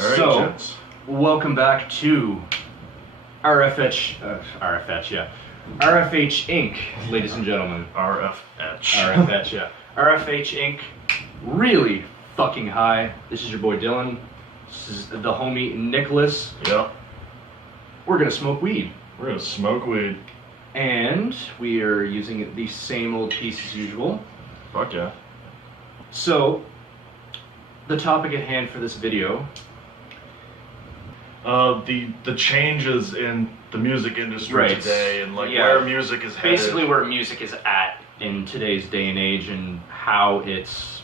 Alright, So, gents. welcome back to RFH Inc., ladies and gentlemen. RFH. RFH, yeah. RFH Inc., really fucking high. This is your boy Dylan. This is the homie Nicholas. Yep. We're gonna smoke weed. We're gonna smoke weed. And we are using the same old piece as usual. Fuck yeah. So, the topic at hand for this video. The changes in the music industry Right. today and like Yeah. where music is headed. Basically where music is at in today's day and age and how it's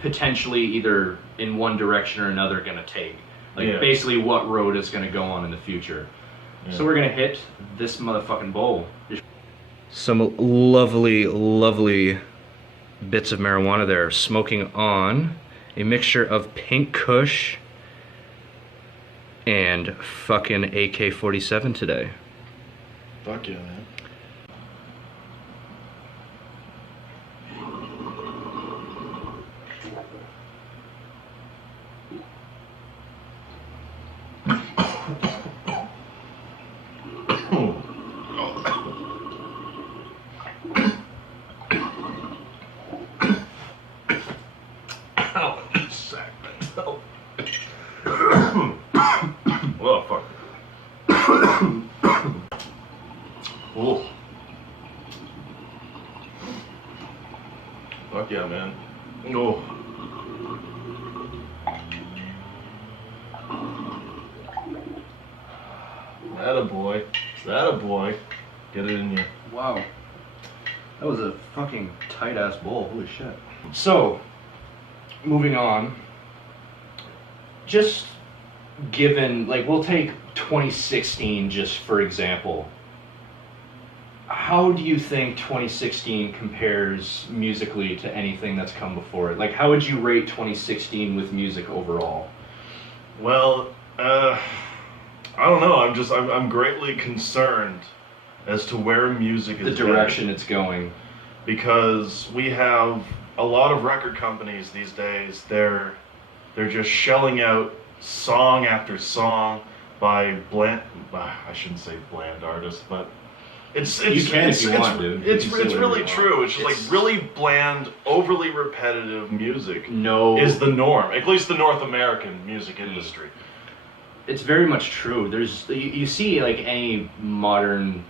potentially either in one direction or another gonna take. Like Yeah. basically what road is gonna go on in the future. Yeah. So we're gonna hit this motherfucking bowl. Some lovely, lovely bits of marijuana there. Smoking on a mixture of Pink Kush and fucking AK-47 today. Fuck yeah, man. Well, fuck. Oh. Fuck yeah, man. Oh. Attaboy. Attaboy. Get it in you. Wow. That was a fucking tight ass bowl. Holy shit. So, moving on. Just given, like, we'll take 2016 just for example. How do you think 2016 compares musically to anything that's come before it? Like, how would you rate 2016 with music overall? Well, I don't know. I'm greatly concerned as to where music is The direction it's going. headed, because we have a lot of record companies these days. They're just shelling out song after song by I shouldn't say bland artists, but it's You can if you want, dude. You It's can say whatever really you want. true. It's just It's- like really bland, overly repetitive music No. is the norm. At least the North American music industry. It's very much true. There's you see like any modern,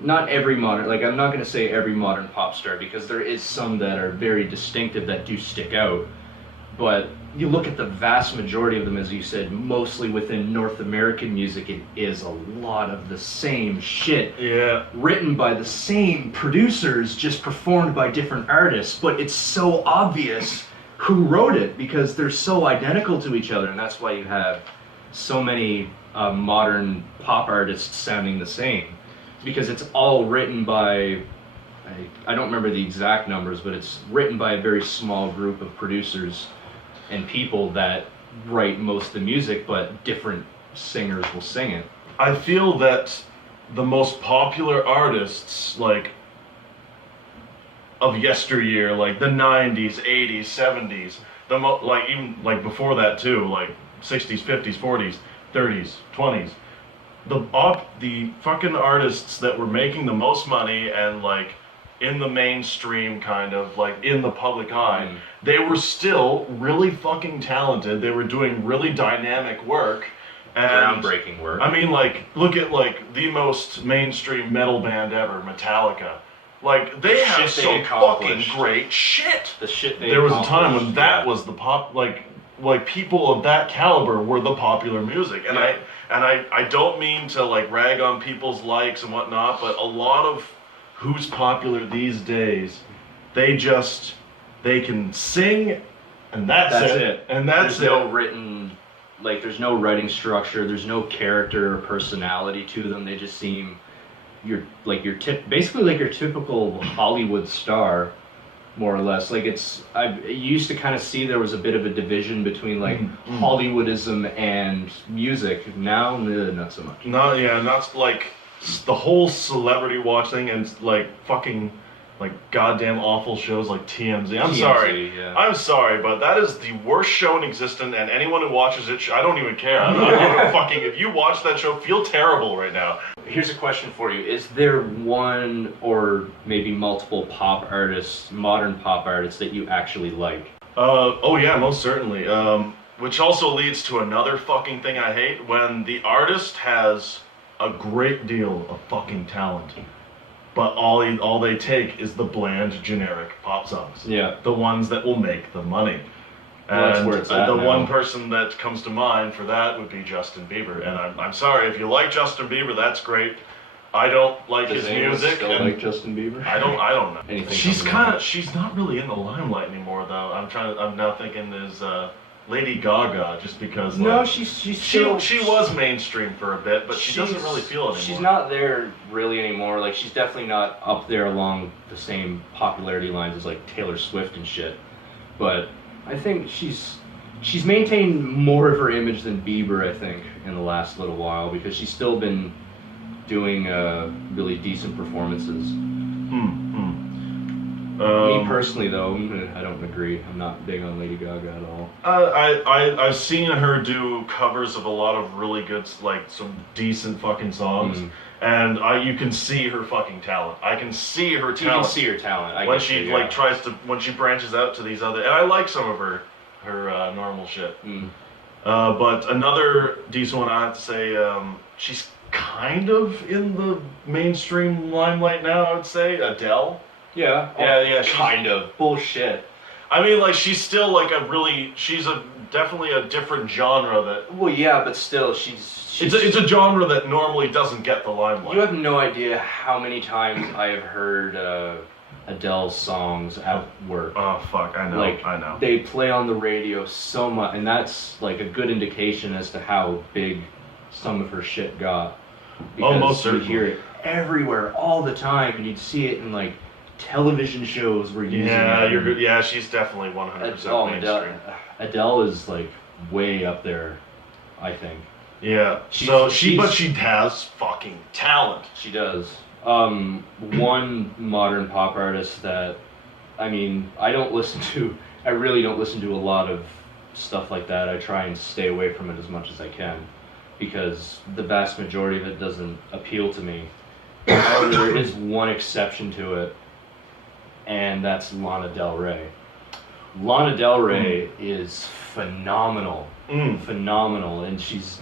not every modern, like I'm not going to say every modern pop star because there is some that are very distinctive that do stick out, but you look at the vast majority of them, as you said, mostly within North American music, it is a lot of the same shit. Yeah. Written by the same producers, just performed by different artists, but it's so obvious who wrote it because they're so identical to each other, and that's why you have so many modern pop artists sounding the same, because it's all written by, I don't remember the exact numbers, but it's written by a very small group of producers and people that write most of the music, but different singers will sing it. I feel that the most popular artists, like, of yesteryear, like the 90s, 80s, 70s, like, even, like, before that too, like, 60s, 50s, 40s, 30s, 20s, the fucking artists that were making the most money and, like, in the mainstream, kind of, like, in the public eye, they were still really fucking talented, they were doing really dynamic work, and Groundbreaking work. I mean, like, look at, like, the most mainstream metal band ever, Metallica. Like, they have shit they some fucking accomplished. great shit. The shit they There was a time when accomplished, that yeah. was the pop, like people of that caliber were the popular music. And Yeah. I don't mean to, like, rag on people's likes and whatnot, but a lot of who's popular these days, they can sing, and that's it. And that's there's it. no written, like, there's no writing structure, there's no character or personality to them. They just seem basically like your typical Hollywood star, more or less. Like, I used to kind of see there was a bit of a division between, like, Hollywoodism and music. Now, not so much. Not like the whole celebrity watching and, like, fucking like goddamn awful shows like TMZ. I'm TMZ, sorry. yeah. I'm sorry, but that is the worst show in existence, and anyone who watches it, I don't even care. I'm not fucking. If you watch that show, feel terrible right now. Here's a question for you. Is there one or maybe multiple pop artists, modern pop artists, that you actually like? Oh yeah, most certainly. Which also leads to another fucking thing I hate, when the artist has a great deal of fucking talent, but all they take is the bland, generic pop songs. Yeah. The ones that will make the money. Well, that's And where it's at the now. one person that comes to mind for that would be Justin Bieber. And I'm sorry, if you like Justin Bieber, that's great. I don't like Does his anyone music. still and like Justin Bieber? I don't know. Anything She's comes to she's not really in the limelight anymore though. I'm now thinking there's Lady Gaga, just because No, like, she's she still, was mainstream for a bit, but she doesn't really feel it anymore. She's not there really anymore. Like, she's definitely not up there along the same popularity lines as like Taylor Swift and shit. But I think she's maintained more of her image than Bieber, I think, in the last little while, because she's still been doing really decent performances. Me personally, though, I don't agree. I'm not big on Lady Gaga at all. I've seen her do covers of a lot of really good, like some decent fucking songs, and you can see her fucking talent. I can see her talent. You can see her talent. When she when she branches out to these other, and I like some of her normal shit. But another decent one, I have to say, she's kind of in the mainstream limelight now. I would say Adele. Yeah. Yeah. Kind of. Bullshit. I mean, like, she's still like she's definitely a different genre that. Well, yeah, but still, she's It's a genre that normally doesn't get the limelight. You have no idea how many times I have heard Adele's songs at work. Oh fuck! I know. Like, I know. They play on the radio so much, and that's like a good indication as to how big some of her shit got. Because most certainly. you hear it everywhere all the time, and you'd see it in like television shows were using Yeah, it. you're good. Yeah, she's definitely 100% mainstream. Adele is like way up there, I think. Yeah. But she has fucking talent. She does. One modern pop artist that, I mean, I really don't listen to a lot of stuff like that. I try and stay away from it as much as I can, because the vast majority of it doesn't appeal to me. However, there is one exception to it, and that's Lana Del Rey. Lana Del Rey is phenomenal. Phenomenal, and she's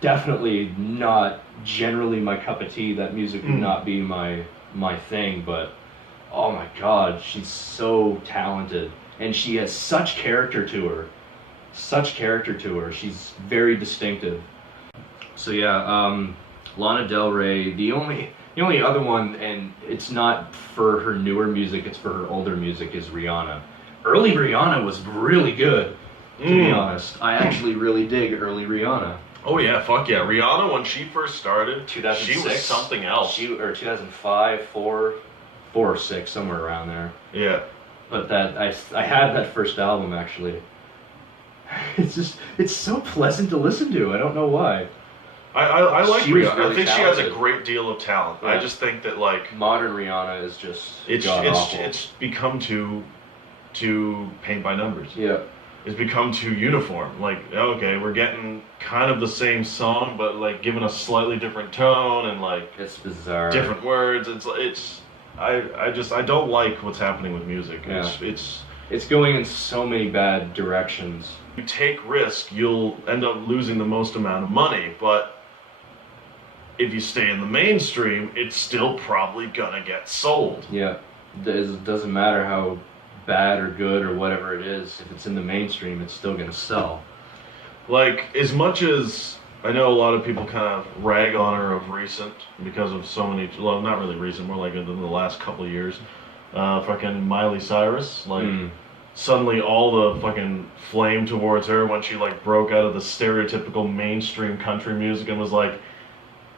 definitely not generally my cup of tea. That music would not be my thing, but oh my god, she's so talented, and she has such character to her. She's very distinctive. So yeah, Lana Del Rey. The only other one, and it's not for her newer music, it's for her older music, is Rihanna. Early Rihanna was really good, to be honest. I actually really dig early Rihanna. Oh yeah, fuck yeah. Rihanna, when she first started, 2006, she was something else. Or 2005, 4 or 6, somewhere around there. Yeah. But I had that first album, actually. It's so pleasant to listen to. I don't know why. I like She was Rihanna. really I think she has a talented. great deal of talent. Yeah. I just think that like Modern Rihanna is just god-awful. it's become too paint by numbers. Yeah. It's become too uniform. Like, okay, we're getting kind of the same song, but like given a slightly different tone and like It's bizarre. different words. I don't like what's happening with music. Yeah. It's going in so many bad directions. you take risk, you'll end up losing the most amount of money, but if you stay in the mainstream, it's still probably gonna get sold. Yeah. It doesn't matter how bad or good or whatever it is. If it's in the mainstream, it's still gonna sell. Like, as much as I know a lot of people kind of rag on her of recent because of so many, well, not really recent, more like in the last couple of years, fucking Miley Cyrus, like, suddenly all the fucking flame towards her when she, like, broke out of the stereotypical mainstream country music and was like,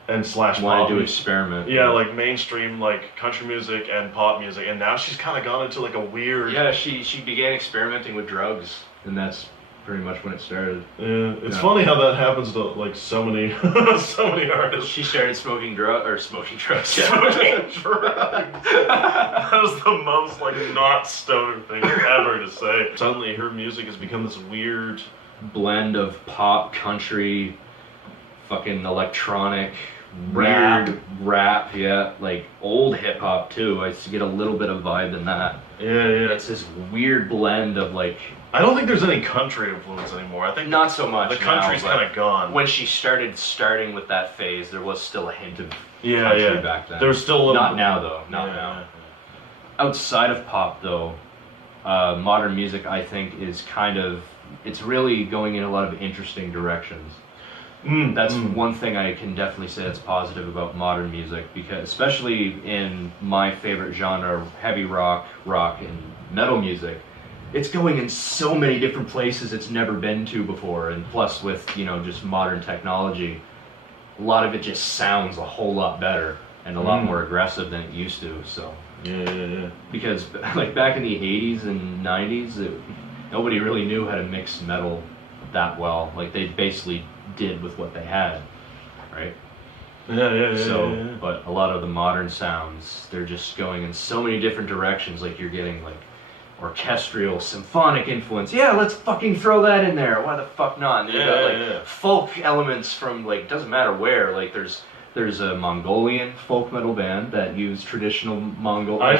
and slash Wanted pop to music. experiment. Yeah, like mainstream, like country music and pop music, and now she's kind of gone into like a weird. Yeah, she began experimenting with drugs, and that's pretty much when it started. Yeah, it's Yeah. funny how that happens to like so many so many artists. She started smoking smoking drugs. Smoking drugs. That was the most like not stoner thing ever to say. Suddenly her music has become this weird Blend of pop, country, fucking electronic, rap, yeah, like old hip hop too. I used to get a little bit of vibe in that. Yeah. It's this weird blend of like. I don't think there's any country influence anymore. I think Not so much. the country's now, but kind of gone. when she starting with that phase, there was still a hint of Yeah, country yeah. back then. There's still a little Not now though. Not Yeah, now. yeah. Outside of pop though, modern music I think is it's really going in a lot of interesting directions. That's one thing I can definitely say that's positive about modern music, because especially in my favorite genre, heavy rock, and metal music, it's going in so many different places it's never been to before, and plus with, just modern technology, a lot of it just sounds a whole lot better and a lot more aggressive than it used to, so. Yeah. Because like back in the 80s and 90s, nobody really knew how to mix metal that well. Like they basically did with what they had, right? Yeah. But a lot of the modern sounds, they're just going in so many different directions. Like you're getting like orchestral, symphonic influence. Yeah, let's fucking throw that in there. Why the fuck not? And then you got like folk elements from like, doesn't matter where. Like there's a Mongolian folk metal band that use traditional Mongol. Yeah.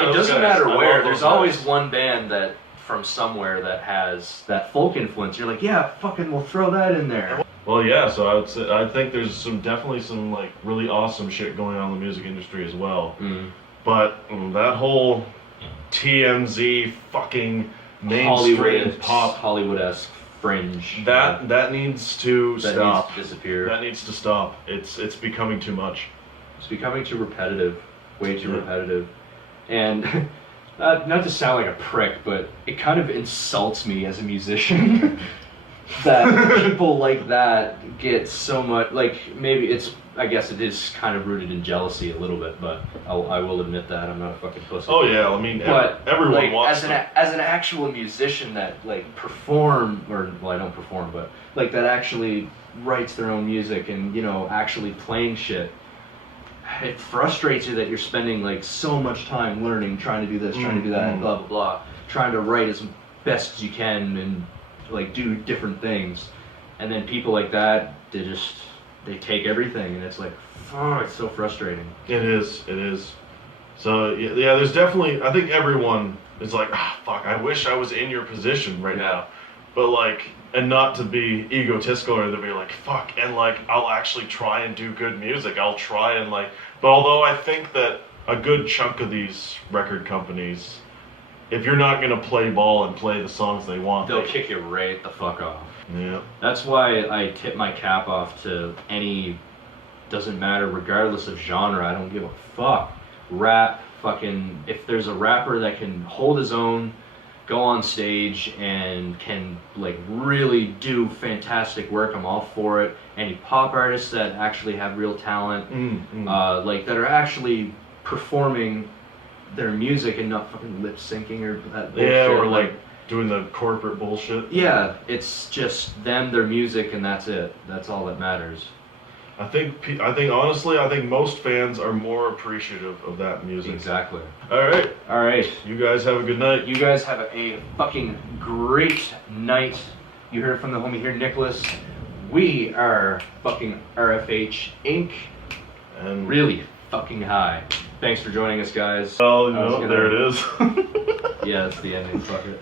It those doesn't guys, matter I where. love There's those always guys. one band that from somewhere that has that folk influence. You're like, yeah, fucking, we'll throw that in there. Well, yeah. So I think there's definitely some like really awesome shit going on in the music industry as well. But that whole TMZ fucking mainstream pop Hollywood-esque fringe. that needs to that stop. needs to disappear. That needs to stop. It's becoming too much. It's becoming too repetitive, way too repetitive, and not to sound like a prick, but it kind of insults me as a musician that people like that get so much. Like maybe I guess it is kind of rooted in jealousy a little bit, but I will admit that I'm not a fucking pussy. Oh yeah, I mean, But everyone like, wants as an actual musician that like I don't perform, but like that actually writes their own music and actually playing shit. It frustrates you that you're spending like so much time learning, trying to do this, trying to do that, and blah blah blah, trying to write as best as you can and like do different things, and then people like that, they take everything, and it's like, oh, it's so frustrating. It is. So yeah, there's definitely. I think everyone is like, fuck. I wish I was in your position right now, but like, and not to be egotistical or to be like, fuck, and like, I'll actually try and do good music. I'll try and like, but although I think that a good chunk of these record companies, if you're not gonna play ball and play the songs they want, They'll kick you right the fuck off. Yeah. That's why I tip my cap off to any, doesn't matter, regardless of genre, I don't give a fuck. Rap, fucking, if there's a rapper that can hold his own, go on stage and can like really do fantastic work, I'm all for it. Any pop artists that actually have real talent, like that are actually performing their music and not fucking lip syncing or that bullshit. Yeah, or like doing the corporate bullshit. Yeah, it's just them, their music, and that's it. That's all that matters. I think honestly, I think most fans are more appreciative of that music. Exactly. All right. You guys have a good night. You guys have a fucking great night. You heard it from the homie here, Nicholas. We are fucking RFH Inc. And Really fucking high. Thanks for joining us, guys. well, there it is. Yeah, that's the ending. Fuck it.